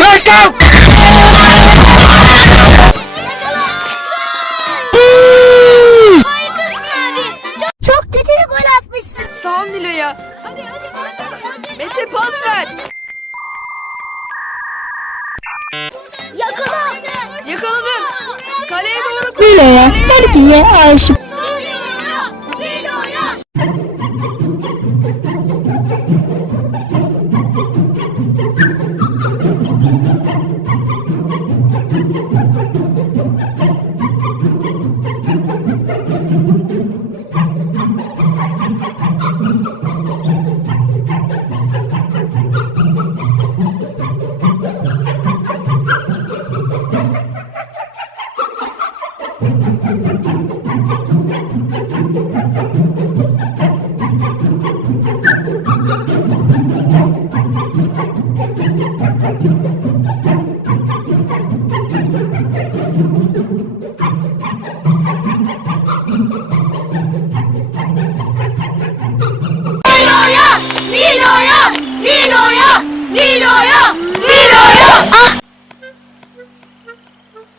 Let's go. Çok kötü bir gol atmışsın. Sağ ol Nilo'ya. Mete pas ver. Yakala. Yakaladım. Kaleye doğru koş. Nilo'ya, Mert'iye aşık. Nilo'ya!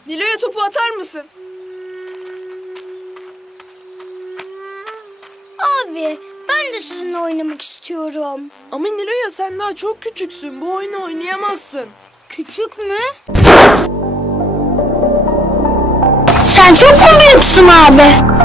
Nilo'ya topu atar mısın? Abi ben de sizinle oynamak istiyorum. Ama Nilo'ya sen daha çok küçüksün. Bu oyunu oynayamazsın. Küçük mü? Sen çok mu büyüksün abi?